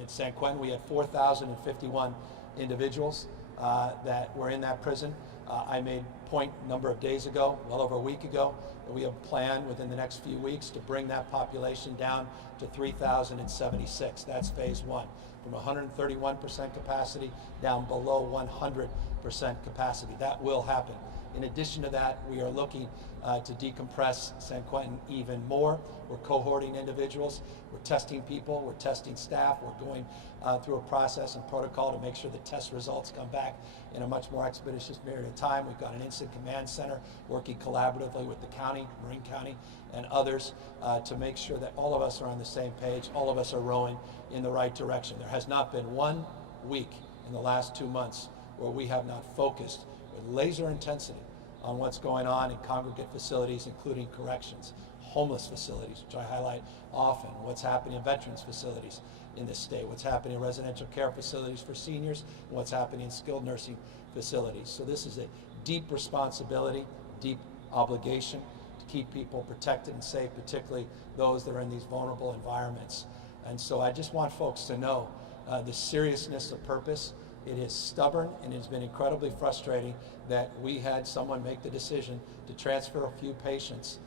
in San Quentin, we had 4,051 individuals that were in that prison. I made point a number of days ago, well over a week ago, that we have a plan within the next few weeks to bring that population down to 3,076. That's phase one, from 131% capacity down below 100% capacity. That will happen. In addition to that, we are looking to decompress San Quentin even more. We're cohorting individuals, we're testing people, we're testing staff, we're going through a process and protocol to make sure the test results come back in a much more expeditious period of time. We've got an incident command center working collaboratively with the county, Marin County, and others to make sure that all of us are on the same page, all of us are rowing in the right direction. There has not been one week in the last 2 months where we have not focused with laser intensity on what's going on in congregate facilities, including corrections, homeless facilities, which I highlight often, what's happening in veterans facilities in this state, what's happening in residential care facilities for seniors, and what's happening in skilled nursing facilities. So this is a deep responsibility, deep obligation to keep people protected and safe, particularly those that are in these vulnerable environments. And so I just want folks to know the seriousness of purpose. It is stubborn, and it's been incredibly frustrating that we had someone make the decision to transfer a few patients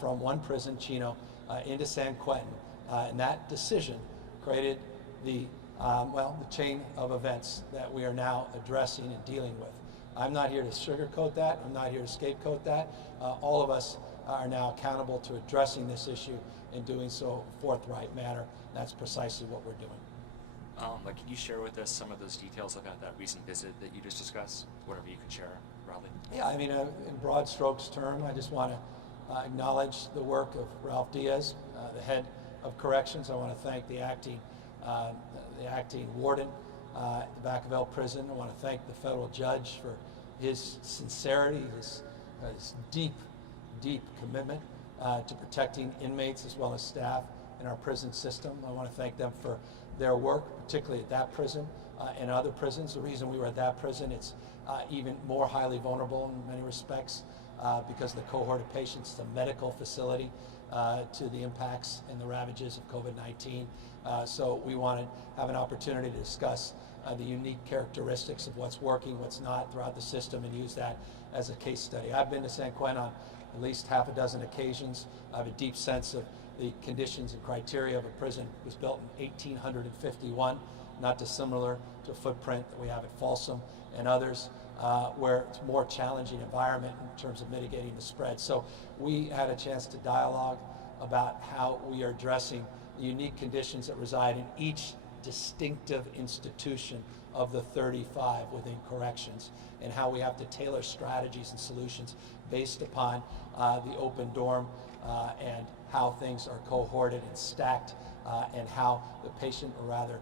from one prison, Chino, into San Quentin. And that decision created the chain of events that we are now addressing and dealing with. I'm not here to sugarcoat that. I'm not here to scapegoat that. All of us are now accountable to addressing this issue and doing so in a forthright manner. That's precisely what we're doing. Can you share with us some of those details about that recent visit that you just discussed? Whatever you could share broadly. Yeah, I mean, in broad strokes term, I just want to acknowledge the work of Ralph Diaz, the head of corrections. I want to thank the acting warden at the Vacaville prison. I want to thank the federal judge for his sincerity, his deep commitment to protecting inmates as well as staff in our prison system. I want to thank them for their work, particularly at that prison and other prisons. The reason we were at that prison, it's even more highly vulnerable in many respects because of the cohort of patients, the medical facility, to the impacts and the ravages of COVID-19. So we want to have an opportunity to discuss the unique characteristics of what's working, what's not throughout the system, and use that as a case study. I've been to San Quentin on at least half a dozen occasions. I have a deep sense of the conditions and criteria of a prison. It was built in 1851, not dissimilar to a footprint that we have at Folsom and others, where it's a more challenging environment in terms of mitigating the spread. So we had a chance to dialogue about how we are addressing the unique conditions that reside in each distinctive institution of the 35 within corrections, and how we have to tailor strategies and solutions based upon the open dorm and how things are cohorted and stacked, and how the patient, or rather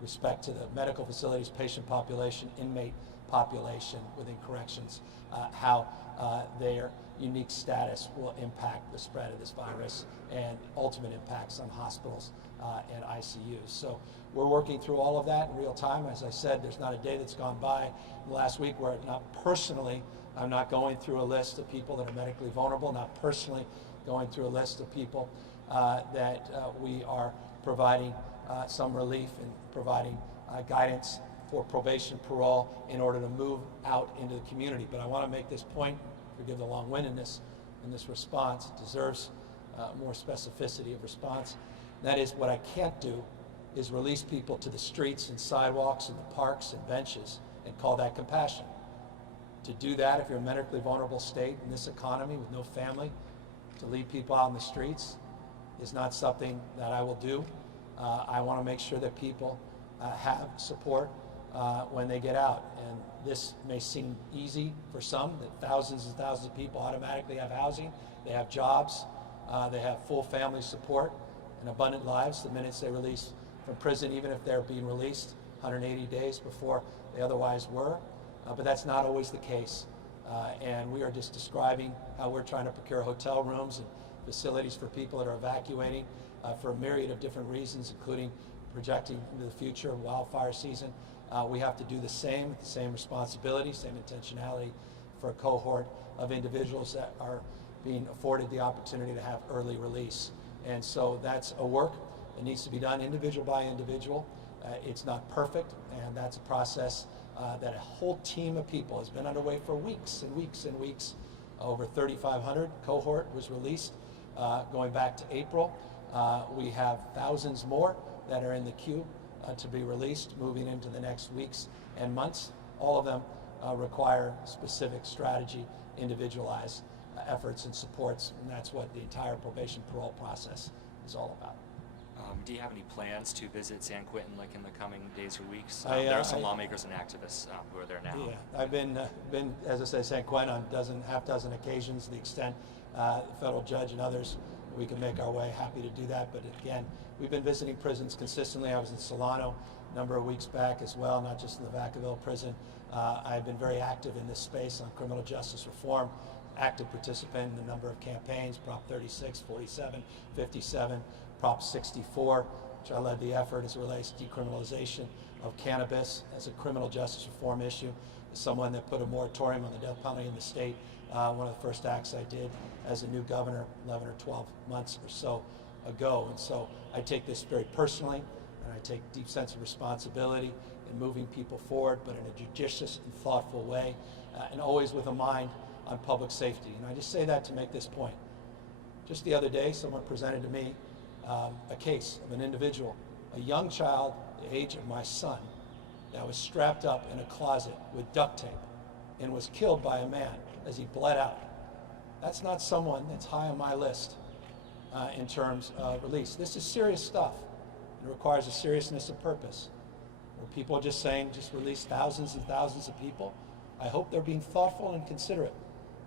respect to the medical facilities, patient population, inmate population within corrections, how their unique status will impact the spread of this virus and ultimate impacts on hospitals and ICUs. So we're working through all of that in real time. As I said, there's not a day that's gone by in the last week where I'm not going through a list of people that are medically vulnerable, not personally going through a list of people that we are providing some relief and providing guidance for probation, parole, in order to move out into the community. But I want to make this point, forgive the long-windedness in this response, it deserves more specificity of response. That is, what I can't do is release people to the streets and sidewalks and the parks and benches and call that compassion. To do that, if you're a medically vulnerable state in this economy with no family, to leave people out in the streets is not something that I will do. I want to make sure that people have support when they get out. And this may seem easy for some, that thousands and thousands of people automatically have housing, they have jobs, they have full family support and abundant lives the minutes they release from prison, even if they're being released 180 days before they otherwise were. But that's not always the case. And we are just describing how we're trying to procure hotel rooms and facilities for people that are evacuating for a myriad of different reasons, including projecting into the future, wildfire season. We have to do the same responsibility, same intentionality for a cohort of individuals that are being afforded the opportunity to have early release. And so that's a work that needs to be done individual by individual. It's not perfect, and that's a process that a whole team of people has been underway for weeks and weeks and weeks. Over 3,500 cohort was released going back to April. We have thousands more that are in the queue to be released moving into the next weeks and months. All of them require specific strategy, individualized efforts and supports, and that's what the entire probation parole process is all about. Do you have any plans to visit San Quentin like in the coming days or weeks? There are some lawmakers and activists who are there now. Yeah, I've been, as I say, San Quentin on half dozen occasions, to the extent the federal judge and others, we can make our way, happy to do that. But again, we've been visiting prisons consistently. I was in Solano a number of weeks back as well, not just in the Vacaville prison. I've been very active in this space on criminal justice reform, active participant in a number of campaigns, Prop 36, 47, 57, Prop 64, which I led the effort as it relates to decriminalization of cannabis as a criminal justice reform issue. As someone that put a moratorium on the death penalty in the state, one of the first acts I did as a new governor 11 or 12 months or so ago. And so I take this very personally, and I take deep sense of responsibility in moving people forward, but in a judicious and thoughtful way, and always with a mind on public safety. And I just say that to make this point. Just the other day, someone presented to me a case of an individual, a young child, the age of my son, that was strapped up in a closet with duct tape and was killed by a man as he bled out. That's not someone that's high on my list in terms of release. This is serious stuff. It requires a seriousness of purpose. Where people are just saying, just release thousands and thousands of people, I hope they're being thoughtful and considerate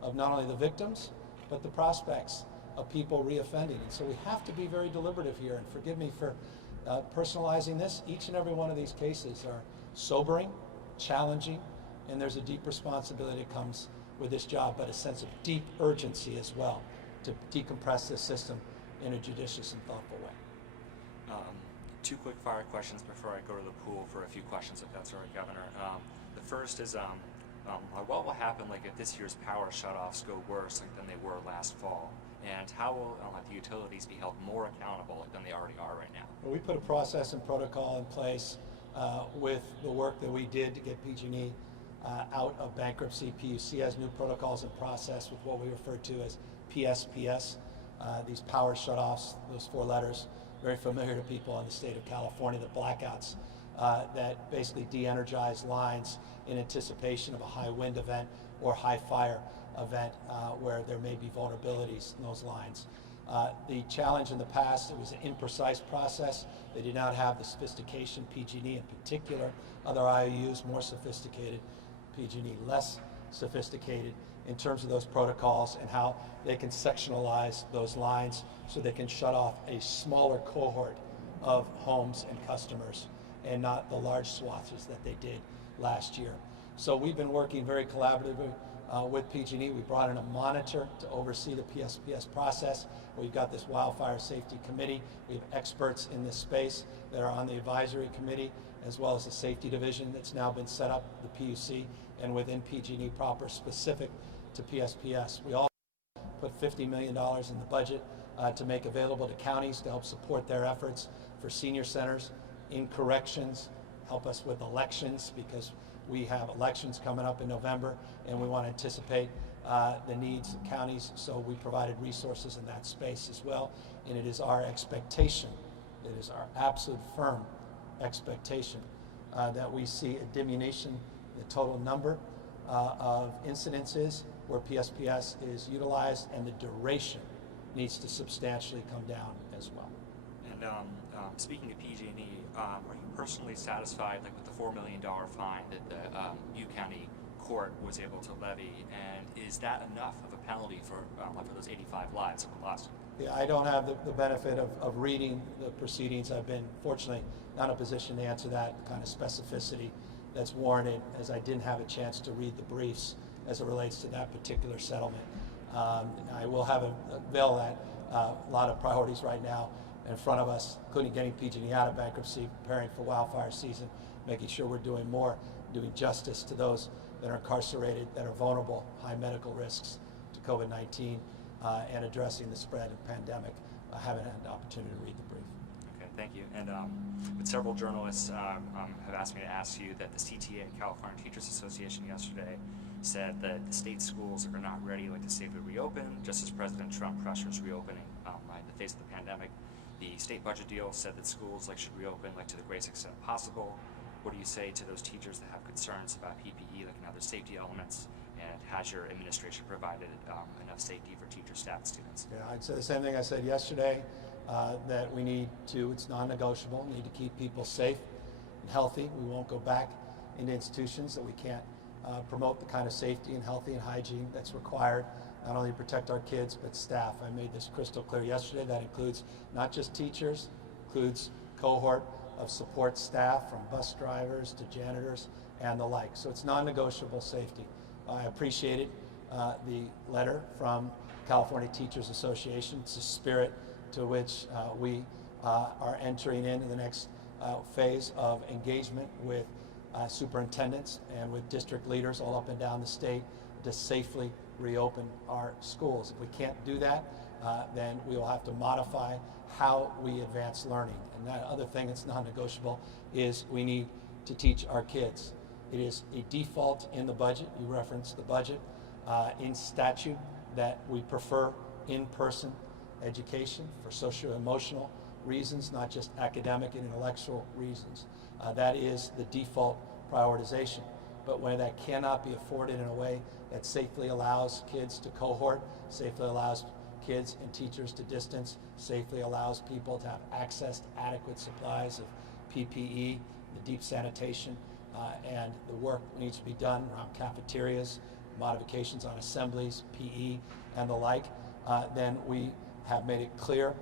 of not only the victims, but the prospects of people reoffending. And so we have to be very deliberative here, and forgive me for personalizing this. Each and every one of these cases are sobering, challenging, and there's a deep responsibility that comes with this job, but a sense of deep urgency as well to decompress this system in a judicious and thoughtful way. Two quick fire questions before I go to the pool for a few questions, if that's all right, Governor. The first is, what will happen if this year's power shutoffs go worse than they were last fall? And how will the utilities be held more accountable than they already are right now? Well, we put a process and protocol in place with the work that we did to get PG&E out of bankruptcy. PUC has new protocols in process with what we refer to as PSPS. These power shutoffs, those four letters, very familiar to people in the state of California, the blackouts that basically de-energize lines in anticipation of a high wind event or high fire event where there may be vulnerabilities in those lines. The challenge in the past, it was an imprecise process. They did not have the sophistication, PG&E in particular, other IOUs more sophisticated, PG&E less sophisticated in terms of those protocols and how they can sectionalize those lines so they can shut off a smaller cohort of homes and customers and not the large swaths that they did last year. So we've been working very collaboratively with PG&E. We brought in a monitor to oversee the PSPS process. We've got this Wildfire Safety Committee. We have experts in this space that are on the advisory committee, as well as the safety division that's now been set up, the PUC, and within PG&E proper, specific to PSPS. We also put $50 million in the budget to make available to counties to help support their efforts for senior centers, in corrections, help us with elections, because we have elections coming up in November and we want to anticipate the needs of counties, so we provided resources in that space as well. And it is our expectation, it is our absolute firm expectation that we see a diminution in the total number of incidences where PSPS is utilized, and the duration needs to substantially come down as well. And speaking of PG&E, are you personally satisfied with the $4 million fine that the U County court was able to levy, and is that enough of a penalty for those 85 lives that were lost? Yeah, I don't have the benefit of reading the proceedings. I've been fortunately not in a position to answer that kind of specificity that's warranted, as I didn't have a chance to read the briefs as it relates to that particular settlement. I will have a bill that a lot of priorities right now in front of us, including getting PG&E out of bankruptcy, preparing for wildfire season, making sure we're doing more, doing justice to those that are incarcerated, that are vulnerable, high medical risks to COVID-19, and addressing the spread of the pandemic. I haven't had the opportunity to read the brief. Okay, thank you. And but several journalists have asked me to ask you that the CTA, California Teachers Association, yesterday said that the state schools are not ready to safely reopen, just as President Trump pressures reopening in the face of the pandemic. The state budget deal said that schools should reopen to the greatest extent possible. What do you say to those teachers that have concerns about PPE and other safety elements? And has your administration provided enough safety for teachers, staff, and students? Yeah, I'd say the same thing I said yesterday, that we need to, it's non-negotiable, we need to keep people safe and healthy. We won't go back into institutions that we can't promote the kind of safety and healthy and hygiene that's required, not only to protect our kids, but staff. I made this crystal clear yesterday. That includes not just teachers, includes cohort of support staff, from bus drivers to janitors and the like. So it's non-negotiable safety. I appreciated the letter from California Teachers Association. It's a spirit to which we are entering into the next phase of engagement with superintendents and with district leaders all up and down the state to safely reopen our schools. If we can't do that, then we will have to modify how we advance learning. And that other thing that's non-negotiable is we need to teach our kids. It is a default in the budget. You referenced the budget in statute that we prefer in-person education for socio-emotional reasons, not just academic and intellectual reasons. That is the default prioritization. But when that cannot be afforded in a way that safely allows kids to cohort, safely allows kids and teachers to distance, safely allows people to have access to adequate supplies of PPE, the deep sanitation, and the work needs to be done around cafeterias, modifications on assemblies, PE, and the like, then we have made it clear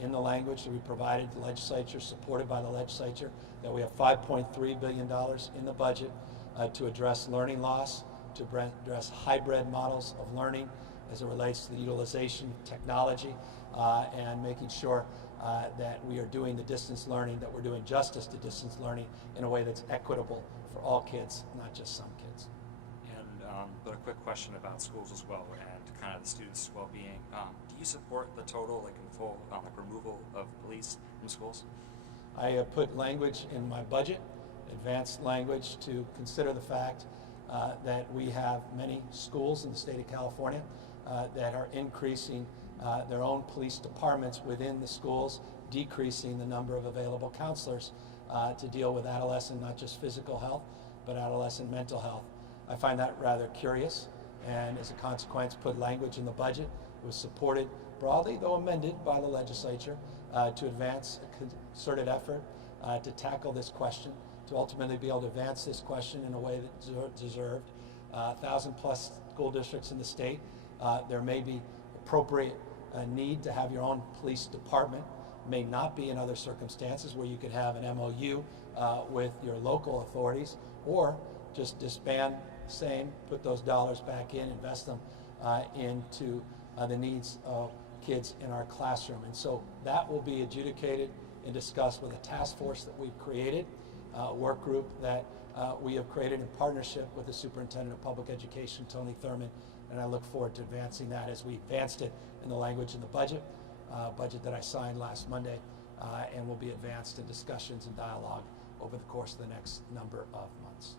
in the language that we provided the legislature, supported by the legislature, that we have $5.3 billion in the budget to address learning loss, to address hybrid models of learning as it relates to the utilization of technology, and making sure that we are doing the distance learning, that we're doing justice to distance learning in a way that's equitable for all kids, not just some kids. And but a quick question about schools as well, and kind of the students' well-being. Do you support the total, and full, removal of police from schools? I put language in my budget, advanced language, to consider the fact that we have many schools in the state of California that are increasing their own police departments within the schools, decreasing the number of available counselors to deal with adolescent, not just physical health, but adolescent mental health. I find that rather curious, and as a consequence put language in the budget. It was supported broadly, though amended, by the legislature to advance a concerted effort to tackle this question, to ultimately be able to advance this question in a way that deserved. 1,000+ school districts in the state. There may be appropriate need to have your own police department. May not be in other circumstances where you could have an MOU with your local authorities, or just disband the same, put those dollars back in, invest them into the needs of kids in our classroom. And so that will be adjudicated and discussed with a task force that we've created, a work group that we have created in partnership with the Superintendent of Public Education, Tony Thurman, and I look forward to advancing that as we advanced it in the language in the budget that I signed last Monday, and will be advanced in discussions and dialogue over the course of the next number of months.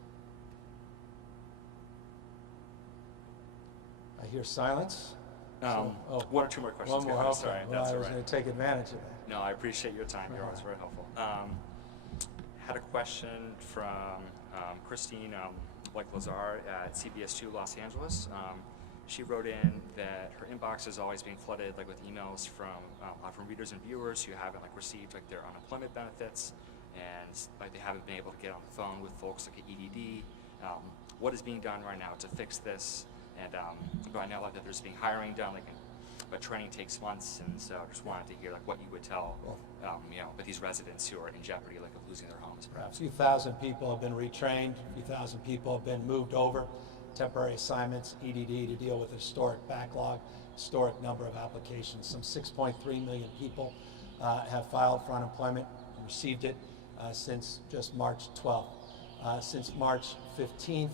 I hear silence. One or two more questions. One more. Go ahead. Okay. Sorry, Well, that's I all was right. going to take advantage of that. No, I appreciate your time. You're always very helpful. Had a question from Christine Lazar at CBS2 Los Angeles. She wrote in that her inbox is always being flooded with emails from readers and viewers who haven't received their unemployment benefits, and they haven't been able to get on the phone with folks at EDD. What is being done right now to fix this? And I know that there's being hiring done, but training takes months, and so I just wanted to hear what you would tell with these residents who are in jeopardy of losing their homes. Perhaps a few thousand people have been retrained, a few thousand people have been moved over, temporary assignments, EDD, to deal with a historic backlog, historic number of applications. Some 6.3 million people have filed for unemployment and received it since just March 12th. Since March 15th,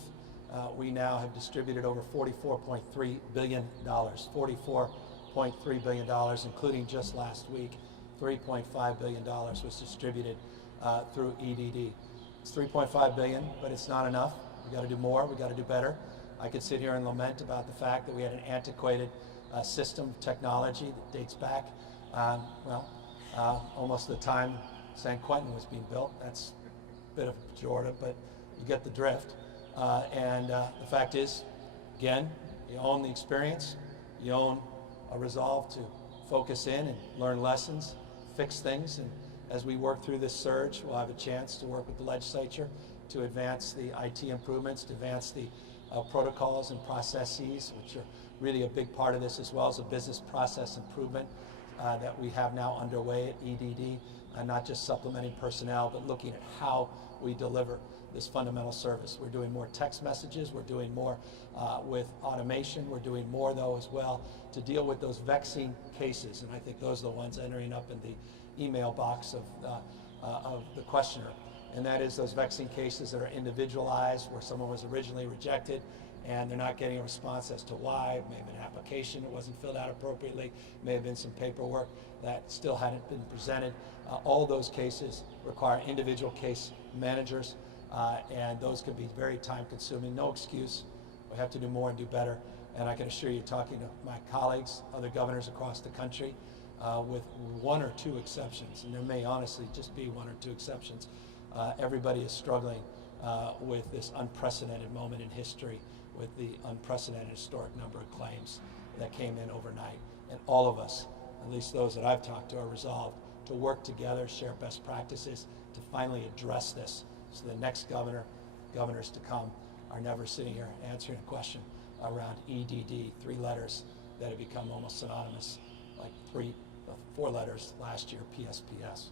we now have distributed over $44.3 billion, $44.3 billion, including just last week, $3.5 billion was distributed through EDD. It's $3.5 billion, but it's not enough. We got to do more, we got to do better. I could sit here and lament about the fact that we had an antiquated system of technology that dates back, almost the time San Quentin was being built. That's a bit of a pejorative, but you get the drift. The fact is, again, you own the experience, you own a resolve to focus in and learn lessons, fix things, and as we work through this surge, we'll have a chance to work with the legislature to advance the IT improvements, to advance the protocols and processes, which are really a big part of this, as well as a business process improvement that we have now underway at EDD, not just supplementing personnel, but looking at how we deliver this fundamental service. We're doing more text messages, we're doing more with automation, we're doing more though as well to deal with those vexing cases, and I think those are the ones entering up in the email box of the questioner, and that is those vexing cases that are individualized, where someone was originally rejected and they're not getting a response as to why. It may have been an application that wasn't filled out appropriately, may have been some paperwork that still hadn't been presented. All those cases require individual case managers, and those can be very time consuming. No excuse. We have to do more and do better, and I can assure you, talking to my colleagues, other governors across the country, with one or two exceptions, and there may honestly just be one or two exceptions, everybody is struggling with this unprecedented moment in history, with the unprecedented historic number of claims that came in overnight. And all of us, at least those that I've talked to, are resolved to work together, share best practices, to finally address this, so the next governors to come are never sitting here answering a question around EDD, 3 letters that have become almost synonymous, like 4 letters last year, PSPS.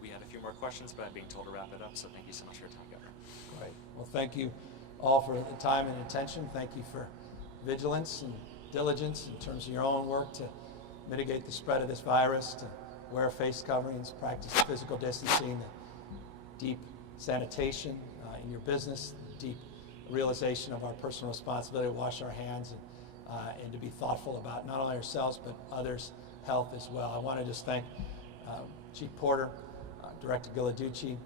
We had a few more questions, but I'm being told to wrap it up, so thank you so much for your time, Governor. Great. Well, thank you all for the time and attention. Thank you for vigilance and diligence in terms of your own work to mitigate the spread of this virus, to wear face coverings, practice physical distancing, the deep sanitation in your business, deep realization of our personal responsibility to wash our hands and to be thoughtful about not only ourselves but others' health as well. I want to just thank Chief Porter, Director Giladucci,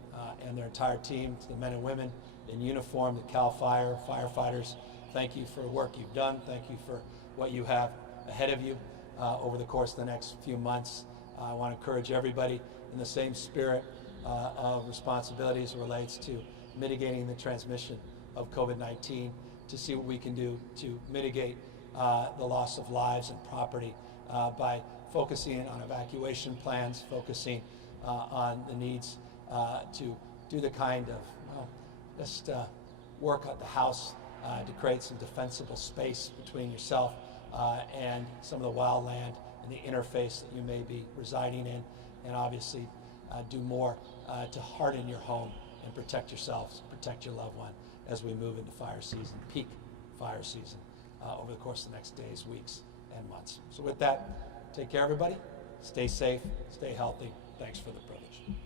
and their entire team, to the men and women in uniform, the CAL FIRE, firefighters. Thank you for the work you've done. Thank you for what you have ahead of you over the course of the next few months. I want to encourage everybody in the same spirit of responsibility as it relates to mitigating the transmission of COVID-19, to see what we can do to mitigate the loss of lives and property by focusing on evacuation plans, focusing on the needs to do the kind of just work at the house to create some defensible space between yourself and some of the wild land and the interface that you may be residing in, and obviously do more to harden your home and protect yourselves, protect your loved one as we move into fire season, peak fire season, over the course of the next days, weeks, and months. So with that, take care, everybody. Stay safe, stay healthy. Thanks for the privilege.